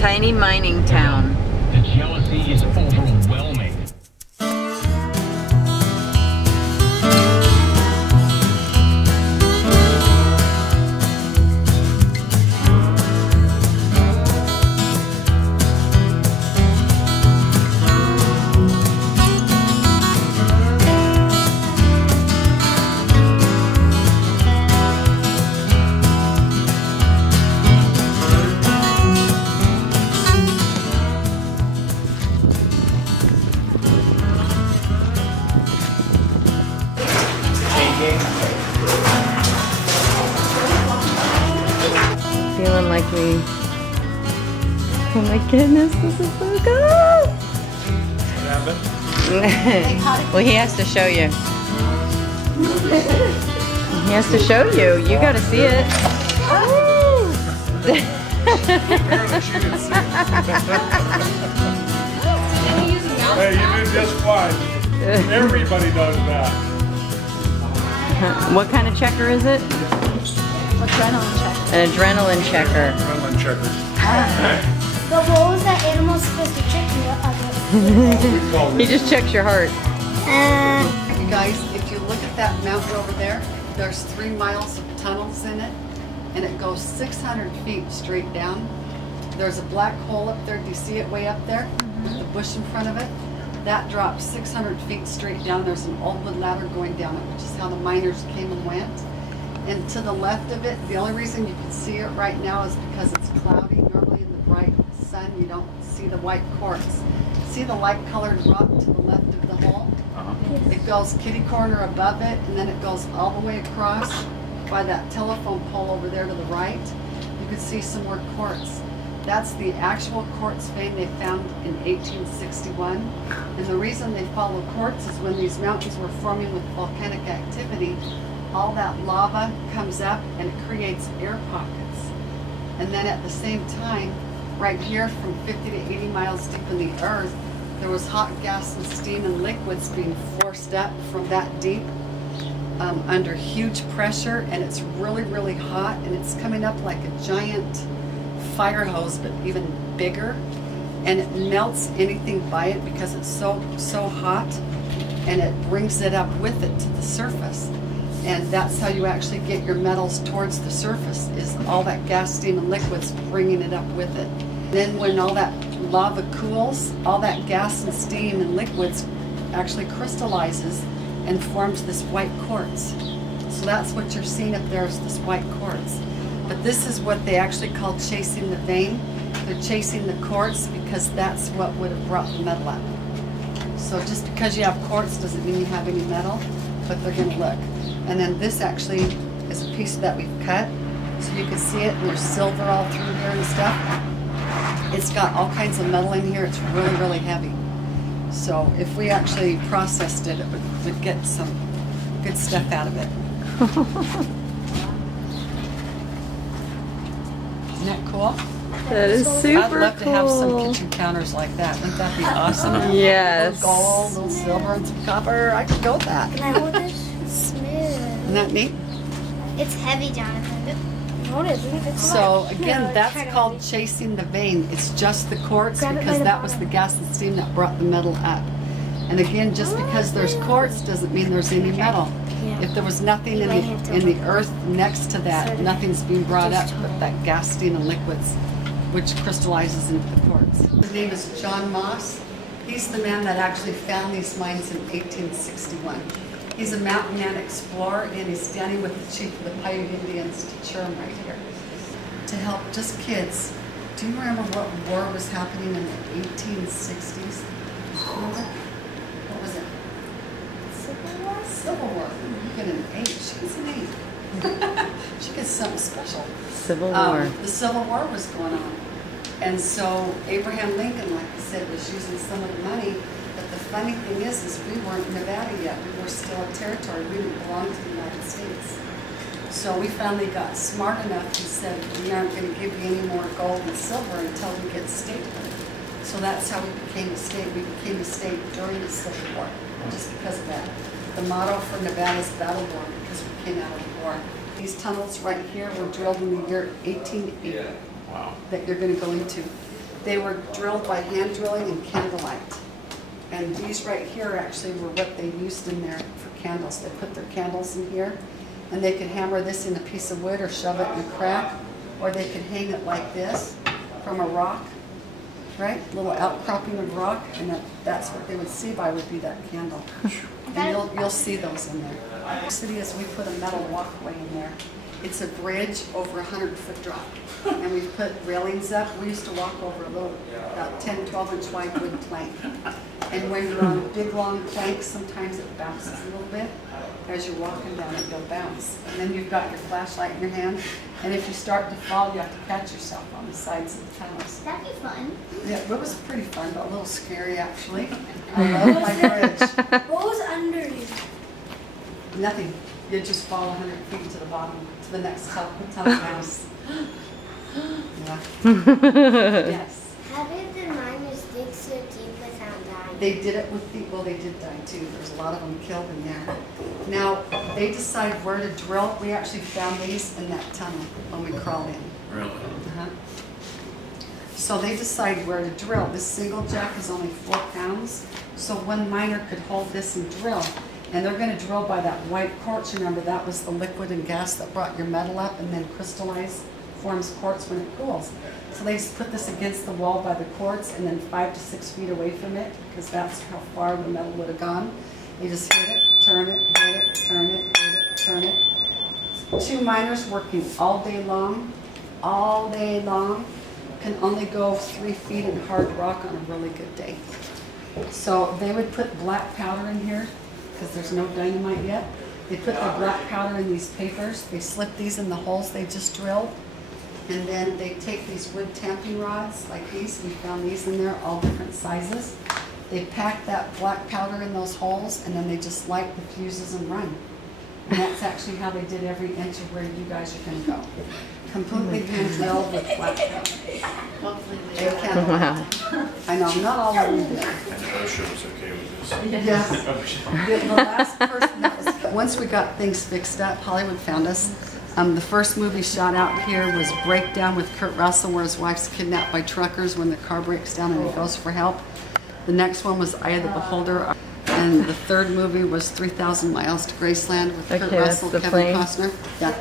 tiny mining town. The jealousy is overwhelming. Feeling like we... Oh my goodness, this is so cool! What happened? Well, he has to show you. He has to show you. You got to see it. Apparently she didn't see it. Hey, you did just fine. Everybody does that. What kind of checker is it? Adrenaline checker. An adrenaline checker. Adrenaline checkers. But what was that animal supposed to check you up? He just checks your heart. You guys, if you look at that mountain over there, there's 3 miles of tunnels in it, and it goes 600 feet straight down. There's a black hole up there. Do you see it way up there with the bush in front of it? That drops 600 feet straight down. There's an old wood ladder going down it, which is how the miners came and went. And to the left of it, the only reason you can see it right now is because it's cloudy. Normally in the bright sun, you don't see the white quartz. See the light colored rock to the left of the hole? It goes kitty corner above it, and then it goes all the way across by that telephone pole over there to the right. You can see some more quartz. That's the actual quartz vein they found in 1861. And the reason they follow quartz is when these mountains were forming with volcanic activity, all that lava comes up and it creates air pockets. And then at the same time, right here from 50 to 80 miles deep in the earth, there was hot gas and steam and liquids being forced up from that deep under huge pressure, and it's really, really hot, and it's coming up like a giant fire hose, but even bigger, and it melts anything by it because it's so hot, and it brings it up with it to the surface. And that's how you actually get your metals towards the surface, is all that gas, steam, and liquids bringing it up with it. Then when all that lava cools, all that gas and steam and liquids actually crystallizes and forms this white quartz. So that's what you're seeing up there, is this white quartz. But this is what they actually call chasing the vein. They're chasing the quartz because that's what would have brought the metal up. So just because you have quartz doesn't mean you have any metal, but they're going to look. And then this actually is a piece that we've cut, so you can see it, and there's silver all through here and stuff. It's got all kinds of metal in here. It's really, really heavy. So if we actually processed it, we'd get some good stuff out of it. Isn't that cool? That is super cool. I'd love to have some kitchen counters like that. Wouldn't that be awesome? Yes. Little gold, little silver, and some copper. I could go with that. Can I hold this? It's smooth. Isn't that neat? It's heavy, Jonathan. No, it isn't. It's So not. again, No, that's try to called hold it. chasing the vein. It's just the quartz Grab it by because the that was the bottom. gas and steam that brought the metal up. And again, just because there's quartz doesn't mean there's any metal. Yeah. If there was nothing You in might have to the earth next to that, sort of nothing's being brought up just but hold. that gas, steam, and liquids, which crystallizes into the quartz. His name is John Moss. He's the man that actually found these mines in 1861. He's a mountain man explorer, and he's standing with the chief of the Paiute Indians, Techatticup right here, to help just kids. Do you remember what war was happening in the 1860s? Remember? What was it? Civil War? Civil War. You get an H. She gets an 8. She gets something special. Civil War. The Civil War was going on. And so Abraham Lincoln, like I said, was using some of the money. But the funny thing is we weren't in Nevada yet. We were still a territory. We didn't belong to the United States. So we finally got smart enough and said, we aren't going to give you any more gold and silver until we get statehood. So that's how we became a state. We became a state during the Civil War, just because of that. The motto for Nevada is battle war, because we came out of the war. These tunnels right here were drilled in the year 1880. Wow. That you're going to go into. They were drilled by hand drilling and candlelight. And these right here actually were what they used in there for candles. They put their candles in here, and they could hammer this in a piece of wood or shove it in a crack, or they could hang it like this from a rock, right? A little outcropping of rock, and that's what they would see by would be that candle. And you'll see those in there. The city is we put a metal walkway in there. It's a bridge over a 100-foot drop. And we put railings up. We used to walk over a little, about 10, 12-inch wide wood plank. And when you're on big, long planks, sometimes it bounces a little bit. As you're walking down it, you'll bounce. And then you've got your flashlight in your hand. And if you start to fall, you have to catch yourself on the sides of the tunnels. That'd be fun. Yeah, it was pretty fun, but a little scary, actually. I love my bridge. What was under you? Nothing. You just fall 100 feet to the bottom, to the next tunnel house. Yeah. Yes. How did the miners dig so deep without dying? They did it with the, well, they did die too. There's a lot of them killed in there. Now, they decide where to drill. We actually found these in that tunnel when we crawled in. Really? So they decide where to drill. This single jack is only 4 pounds, so one miner could hold this and drill. And they're going to drill by that white quartz. Remember, that was the liquid and gas that brought your metal up and then forms quartz when it cools. So they just put this against the wall by the quartz and then 5 to 6 feet away from it, because that's how far the metal would have gone. They just hit it, turn it, hit it, turn it, hit it, turn it. 2 miners working all day long, can only go 3 feet in hard rock on a really good day. So they would put black powder in here, because there's no dynamite yet. They put the black powder in these papers. They slip these in the holes they just drilled. And then they take these wood tamping rods like these. We found these in there, all different sizes. They pack that black powder in those holes, and then they just light the fuses and run. And that's actually how they did every inch of where you guys are going to go. Completely hand drilled with black powder. They can. Wow. I know, not all of them did. And OSHA was okay with this. Yes. The last person that was, once we got things fixed up, Hollywood found us. The first movie shot out here was Breakdown with Kurt Russell, where his wife's kidnapped by truckers when the car breaks down and he goes for help. The next one was Eye of the Beholder. And the third movie was 3,000 Miles to Graceland with Kurt Russell, Kevin plane. Costner. Yeah.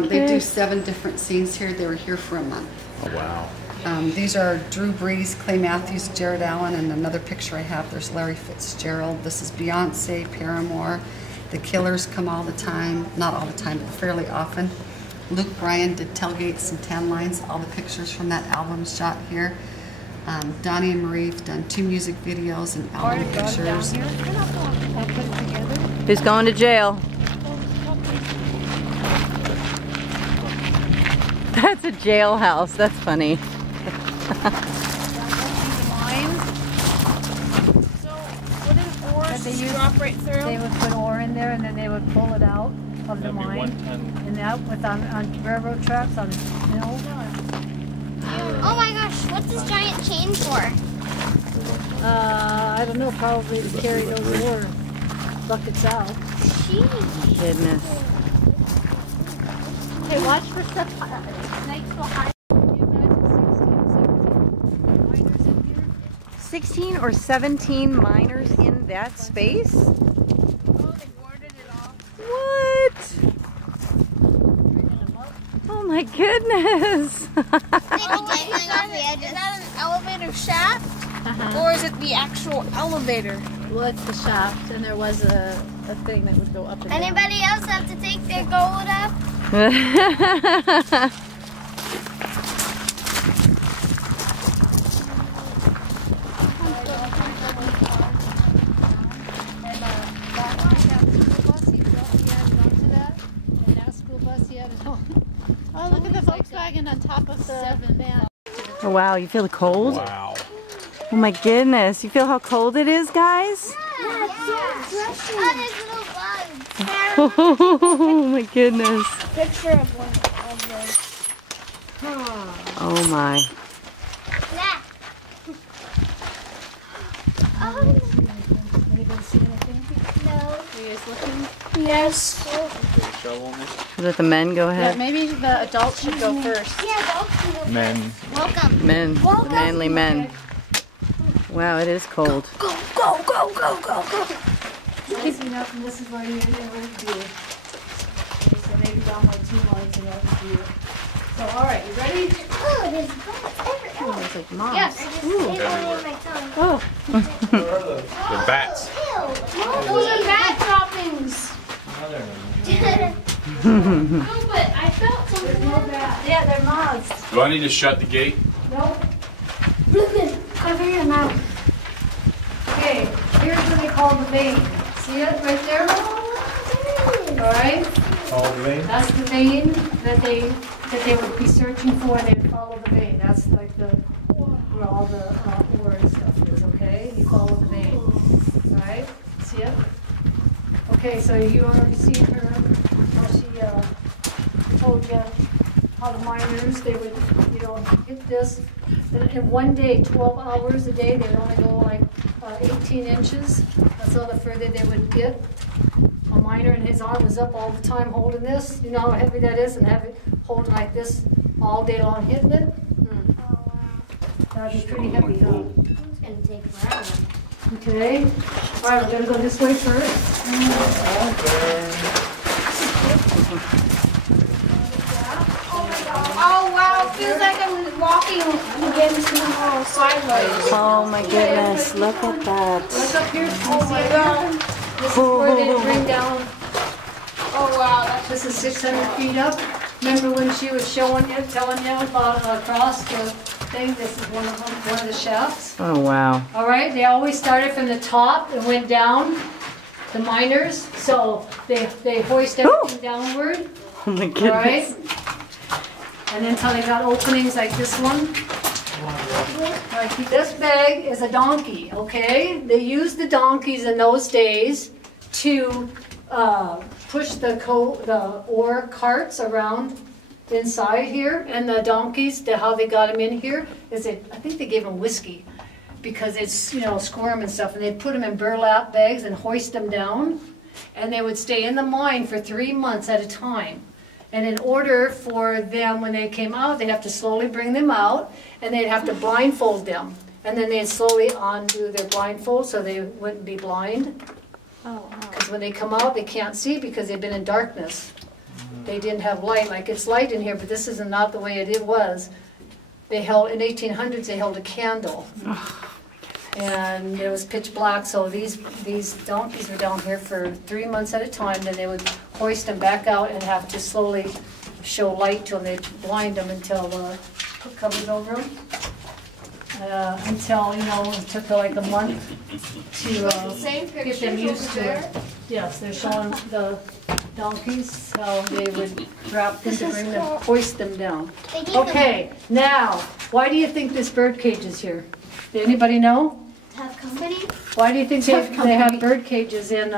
They do 7 different scenes here. They were here for a month. Oh, wow. These are Drew Brees, Clay Matthews, Jared Allen, and another picture I have, there's Larry Fitzgerald. This is Beyonce, Paramore. The Killers come all the time. Not all the time, but fairly often. Luke Bryan did Tailgates and Tan Lines. All the pictures from that album shot here. Donnie and Marie have done 2 music videos and album pictures. Who's going to jail? That's a jailhouse. That's funny. They would put ore in there, and then they would pull it out of the mine, and that was on railroad tracks, on mills. Oh my gosh, what's this giant chain for? I don't know, probably to carry those ore buckets out. Jeez. Goodness. Hey, watch for stuff. Snakes behind you. 16 or 17 miners in that space? Oh, they boarded it off. What? Oh my goodness. Is that an elevator shaft? Or is it the actual elevator? Well, it's the shaft, and there was a thing that would go up and down. Anybody else have to take their gold up? Oh, look at the Volkswagen on top of the van. Oh wow, you feel the cold? Wow. Oh my goodness, you feel how cold it is, guys? Yeah, it's so refreshing. Oh, there's little bugs. Oh my goodness. Picture of one of those. Oh my. Yeah. Oh. Anybody see anything? No. Are you guys looking? Yes. Let the men go Yeah, ahead. maybe the adults should go first. Yeah, adults can go first. Men. Welcome. Men, the Welcome. manly men. Wow, it is cold. Go, go, go, go, go, go. Easy enough, and this is where you would be. Okay, so maybe down like 2 lines and that would be it. So, alright, you ready? Oh, there's bats everywhere. It's like moss. Yes. I just ate one in my tongue. Oh. The bats. Ew. Those are bat droppings. No, but I felt something. Yeah, they're moths. Do I need to shut the gate? Nope. Cover your mouth. Okay, here's what they call the vein. See it right there? Alright? That's the vein that they would be searching for. They'd follow the vein. That's like the where all the ore and stuff is, okay? You follow the vein. Alright? See it? Okay, so you already seen her, how she told you how the miners, they would, you know, hit this. In one day, 12 hours a day, they would only go like 18 inches. That's all the further they would get. A miner, and his arm was up all the time holding this. You know how heavy that is, and have it holding like this all day long, hitting it. That'd be pretty heavy, huh? It's gonna take forever. Okay. All right, we're gonna go this way first. Oh wow, it feels like I'm walking against the wall sideways. Oh my goodness, look at that. Look up here. Oh my god. This is where they bring down. Oh wow, that's This is 600 feet up. Remember when she was showing you, telling you about across the thing? This is one of them, one of the shafts. Oh wow. All right, they always started from the top and went down. The miners, so they hoist everything downward. Oh my All right, goodness. and then until they got openings like this one. Like this bag is a donkey. Okay, they used the donkeys in those days to push the ore carts around inside here, and the donkeys, how they got them in here is I think they gave them whiskey because it's, you know, squirm and stuff, and they'd put them in burlap bags and hoist them down, and they would stay in the mine for 3 months at a time. And in order for them, when they came out, they'd have to slowly bring them out, and they'd have to blindfold them, and then they'd slowly undo their blindfold so they wouldn't be blind. Because when they come out, they can't see because they've been in darkness. They didn't have light. Like, it's light in here, but this is not the way it was. They held, in 1800s, they held a candle. And it was pitch black, so these donkeys were down here for 3 months at a time. Then they would hoist them back out and have to slowly show light to them. They'd blind them until put covers over them. Until, you know, it took like a month to get them used to it. Yes, they're showing the donkeys how they would wrap them to bring them, hoist them down. Okay, now, why do you think this bird cage is here? Did anybody know? Have company? Why do you think they have bird cages in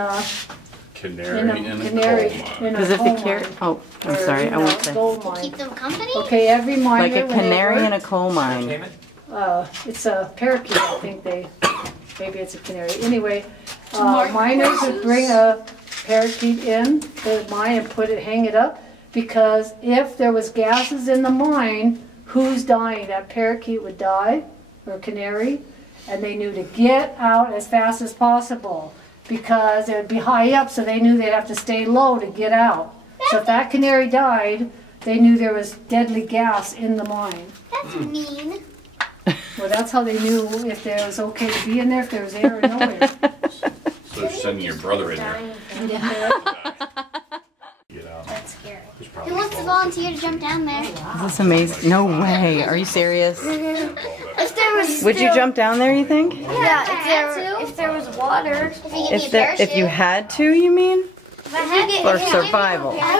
Canary in a in canary, coal mine. in a Because if coal they care, mine? oh, I'm Or, sorry, you I know, won't say. gold mine. Keep them company? Okay, every miner, Like a when they canary in a work, coal mine. it's a parakeet, I think maybe it's a canary. Anyway, miners would bring a parakeet in the mine and hang it up, because if there was gases in the mine, who's dying? That parakeet would die, or canary, and they knew to get out as fast as possible, because it would be high up, so they knew they'd have to stay low to get out. So if that canary died, they knew there was deadly gas in the mine. That's mean. Well, that's how they knew if there was okay to be in there, if there was air or no air. So they're sending your brother in there. Get out. That's scary. There's probably Who wants to balls. volunteer to jump down there? Is this amazing? No way. Are you serious? If there was Would you jump down there, you think? Yeah, if there was water. If you had to, you mean? For For survival. Yeah,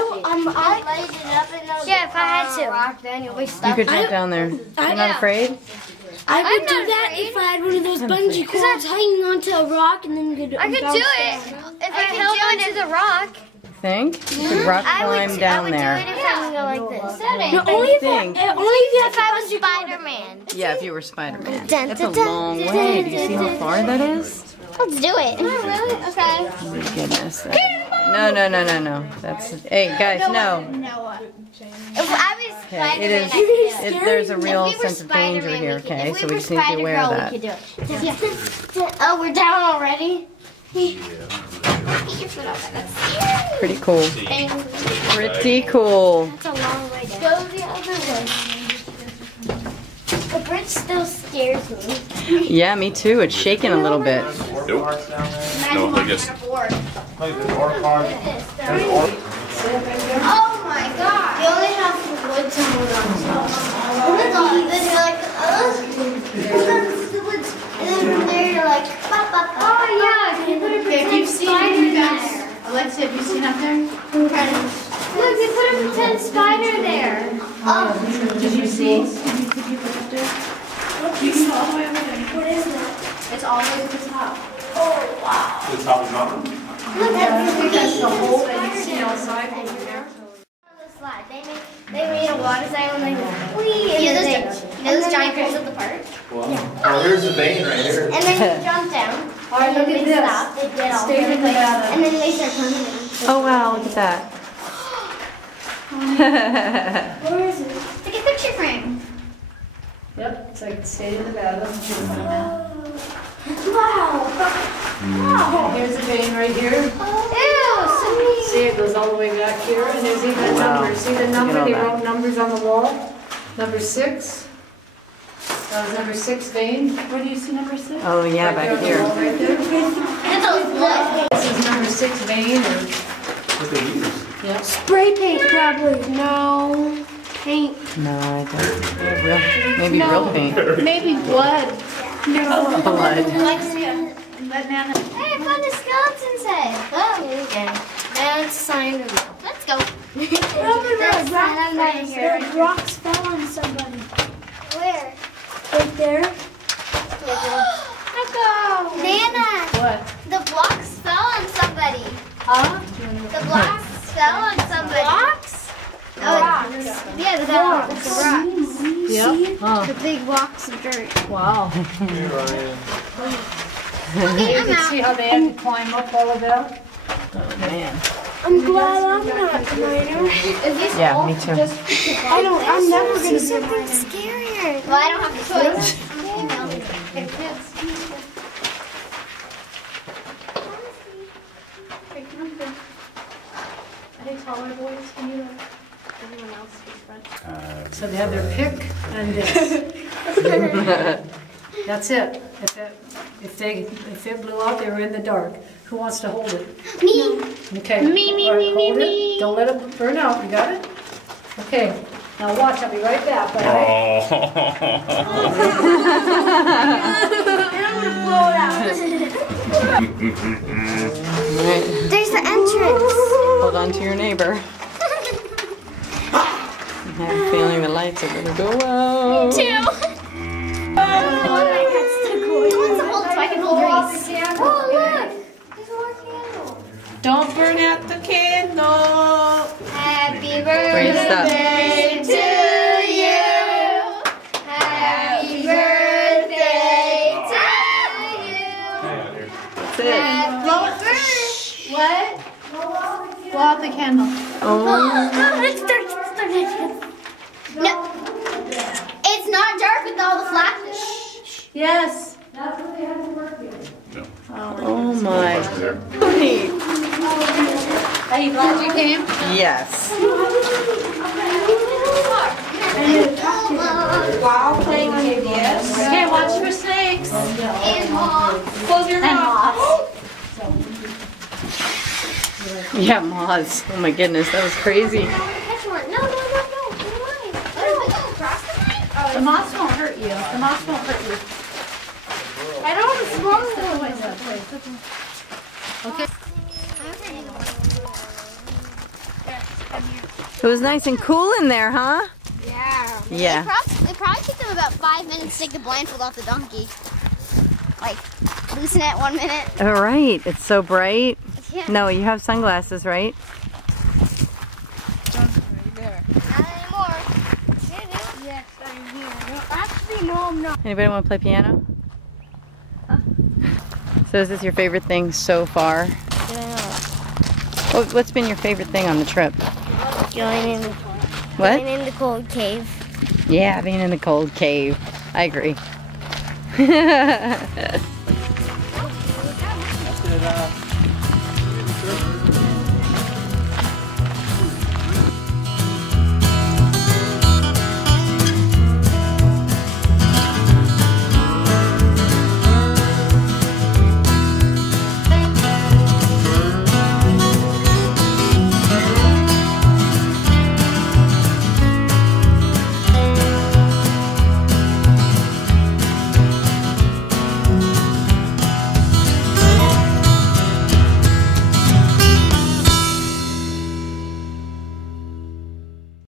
if I had to. Rock, then you'll be You stuck. could jump down there. You're not afraid? I would do that if I had one of those bungee cords hanging onto a rock and then could. I could do it if I held onto the rock. Think? You could rock climb down there. I would do it if I could go like this. No, only if I was Spider-Man. Yeah, if you were Spider-Man. That's a long way. Do you see how far that is? Let's do it. Oh, really? Okay. Oh my goodness. No, no, no, no, no. That's, hey guys, no. If I was Okay, Spider-Man, it is, I could do it. there's a If real we were sense of danger Spider-Man, here, we could- okay? if So we we were just need to be aware of Spider-Girl, that. we could do it. Oh, we're down already? Get your foot off that. That's Pretty cool. scary. Pretty cool. That's a long way down. Go the other way. The bridge still scares me. Yeah, me too. It's shaking a little bit. Nope. No, I guess. Oh my god! You only have wood to move on top. Oh my god, then you're like, and then from there you're like, oh yeah, you put a pretend spider there. Alexa, have you seen up there? Look, you put a pretend spider there. Oh, Did you see? Could you look up there? You can go all the way over there. what is that? It's all the way to the top. Oh wow. The top of the mountain? Look at That's the whole spider thing you see there. outside over there. Slide. They made a water slide when they whee, you know those giant pools at the park? Well, oh, here's the vein right here. And then you jump down. All right, look and at they this. stop. They get all State of quick, Nevada. and then they start coming down. Oh wow, look at that. Where is it? Take a picture frame. Yep, it's like the state of Nevada. Wow. Wow. Here's a vein right here. Ew, so neat. See, it goes all the way back here, and there's even a Wow. number. See the Look number? at all They that. wrote numbers on the wall. Number 6. That was number 6 vein. Where do you see number 6? Oh yeah, Right back there on the here. wall right there. It's a what? This is number 6 vein. Or, What they use? yep. Spray paint, probably. No. Paint. No, I don't. Real, maybe real paint. Maybe blood. No. Blood. Hey, Banana. I found a skeleton's head. Oh, okay. That's a sign of it. Let's go. That's I'm not here. The rocks fell on somebody. Where? Right there. Nana, What? the blocks fell on somebody. Huh? The blocks fell on somebody. Blocks? Oh, yeah, the blocks. The rocks. Yep. Huh. The big blocks of dirt. Wow. Okay, You I'm can out. see how they had to climb up all of that. Oh man. I'm glad I'm not a miner. Yeah, me too. I'm never gonna be a Something miner. scarier. Well, I don't have the choice. Are they taller boys than you? Everyone else speaks French. So they have their pick and this. That's it. If it blew out, they were in the dark. Who wants to hold it? Me. Okay. Me, All right, me, me, hold it. me. Don't let it burn out. You got it? Okay. Now watch. I'll be right back. All right? Alright, There's the entrance. hold on to your neighbor. I have a feeling the lights are gonna go out. Two. Who wants to hold so I can hold Reese? Oh, look. There's more candles. Don't burn out the candle. Happy Great stuff. birthday to you. Happy birthday to you. That's it. Blow it. What? Blow out the candle. Oh, It's dark. No. It's not dark with all the flashes. Yes. oh my. Neat. Are you glad you came? Yes. Wow, playing on your yes. Okay, watch for snakes. And moths. Close your mouth. Yeah, moths. Oh my goodness, that was crazy. Catch one. No. Come on. Cross the line? The moths won't hurt you. The moths won't hurt you. I don't want to swallow It was nice and cool in there, huh? Yeah. Yeah. It probably took them about 5 minutes to take the blindfold off the donkey. Like, loosen it 1 minute. All right. It's so bright. Yeah. No, you have sunglasses, right? Not anymore. Yes, I'm here. No, actually, no, I'm not. Anybody want to play piano? So is this your favorite thing so far? What's been your favorite thing on the trip? Going in. What? Going in the cold cave. Yeah, being in the cold cave. I agree. That's it,